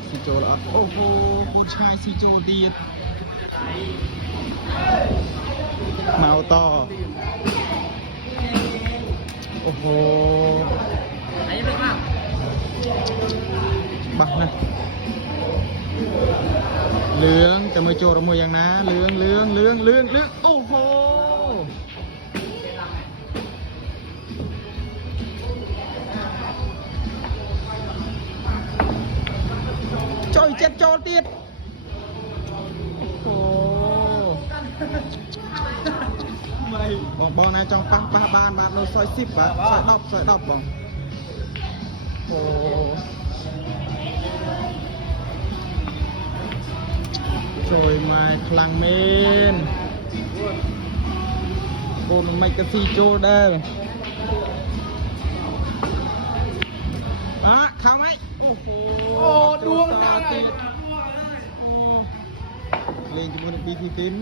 กับซีโจแล้วโอ้โหโคตรชายซีโจดีดเมาต่อโอ้โหบักนะเหลืองจะมือโจรมือยังนะเหลืองโอ้โหจอยเจ็ดโจติดโอ้บองนะจองปะบานโนซอย10ปะซอยดอกบองโอ้จอยมาคลังเมนโอ้ไม่กระซีโจได้เข้าไหมโอ้โหดวงตาติดเล่นจมูกปีทีติน